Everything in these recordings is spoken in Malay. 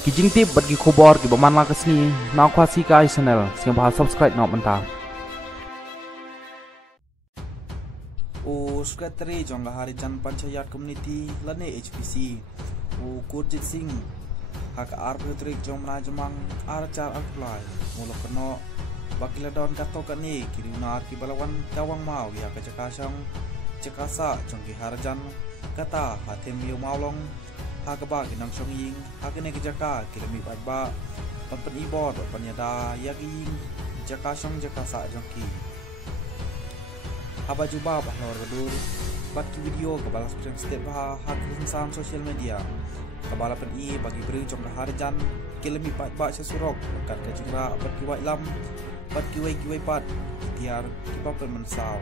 Kijing tip bagi kubor ki baman la kesni na kwasi kai channel sing bahas subscribe na menta. O secretary jong lahari jan panchayat community lane HPC o Gurjit Singh hak arbitrik jong manajemang arcar apply mula kena bakiladon kato kani kirunar ki balawan kawang mau ya kacakasang cekasa jong ki harjan kata hatem yo maulong hagaba ginang song ying hagene kijaka kilami ba pampen ibor panyada yaging jakasong jakasa jong ki haba juba bahlor gadur bat ki video kabala step ha hakrin sam social media kabala pen I bagi beri jong harjan kilami ba sesurok kat kajura bat ki wailam bat ki wai pat tiar ki papen mensau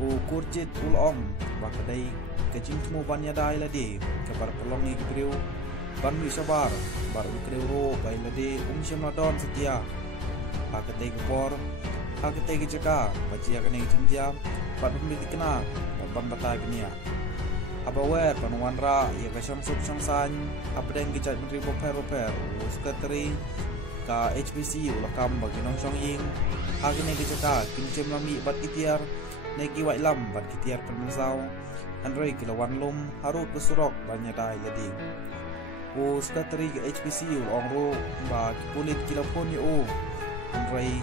o Gurjit ulom bakadai kajing temu banya dai lade kabar pelong ni kriu ban mi sabar baru kriu ro bai lade semladon setia hakate gebor hakate gejaka bacia kene cintia pat pemili kena ban batai benia abawer panuan ra ya kasang sub sang san abdeng gejat menteri boper secretary ka HPC ulakam bagi nong song ying hakene gejaka kimcem lami bat itiar negi wailam bat kitiar penmesau Andrei kilawan lum harut besurok banyak dai jadi. O secretary ke HPC ongro ba kipulit kilapon yo. Andrei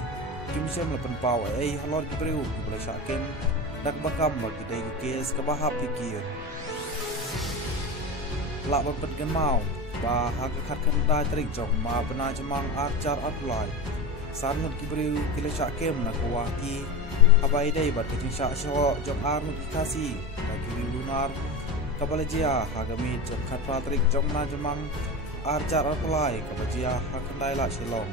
kimsem lapan pau halor kibreu kibla syakem dak bakam bagi dai kes kabahap pikir. Lak bapet gan mau ba hakakat kan dai trik jong ma bena jemang arcar apply. Sanut kibreu kila syakem nak wati abai dai bat kecing syak syok jong arut kasih bagi lunar kabalajia hagami jong khat patrik jong na jemang arcar apply kabalajia hakandai la shilong